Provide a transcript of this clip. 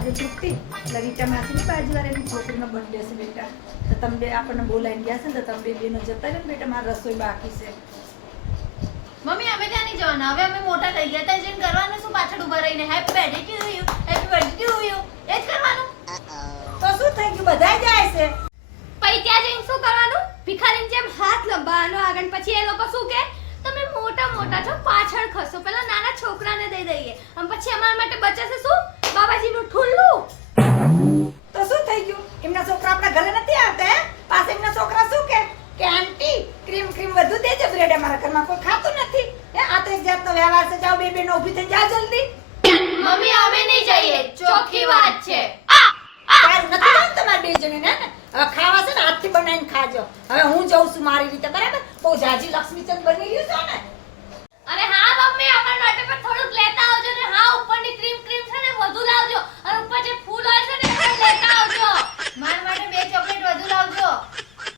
આજે છૂટતી એટલે રીટા માસીની બાજુવાળાની છોકરીનો બર્થડે છે બેટા, તો તમે બે આપણને બોલાવીને ગયા છે ને, તો તમે બે બેનો જતા રહો ને બેટા, મારે રસોઈ બાકી છે. મમ્મી અમે ત્યાં નહીં જવાના, હવે અમે મોટા થઈ ગયા, ત્યાં જઈને કરવાનું શું પાછળ ઊભા રહીને happy birthday to you, happy birthday to you, એ જ કરવાનું. તો શું થઈ ગયું, બધાય જાય છે. પછી ત્યાં જઈને શું કરવાનું? ભિખારીની જેમ હાથ લંબાવવાનો આગળ, પછી એ લોકો શું કે તમે મોટા મોટા છો, પાછળ ખસો, પેલા નાના છોકરાને દઈ દઈએ, અને પછી અમારા માટે બચે છે શું? બાબાજીનું ઠુલ્લું. તો શું થઈ ગયું, એમના છોકરા આપણા ઘરે નથી આવતા હે? પાસે એમના છોકરા શું કે આંટી ક્રીમ વધુ દેજો, બ્રેડ અમારા ઘરમાં કોઈ ખાતું નથી હે? આ તો એક જાતનો વ્યવહાર છે. જાઓ બે બેનો ઊભી થઈ જાઓ જલ્દી. મમ્મી અમે નહીં જઈએ, ચોખ્ખી વાત છે. તારું નથી જવાનું તમારે બે જણીને, હે ને? હવે ખાવા છે ને હાથથી બનાવીને ખાજો. હવે હું જઉં છું મારી રીતે, બરાબર? બહુ જાજી લક્ષ્મીચંદ બની રહ્યું છે ને. અરે હા મમ્મી, અમારા માટે પણ થોડુંક લેતા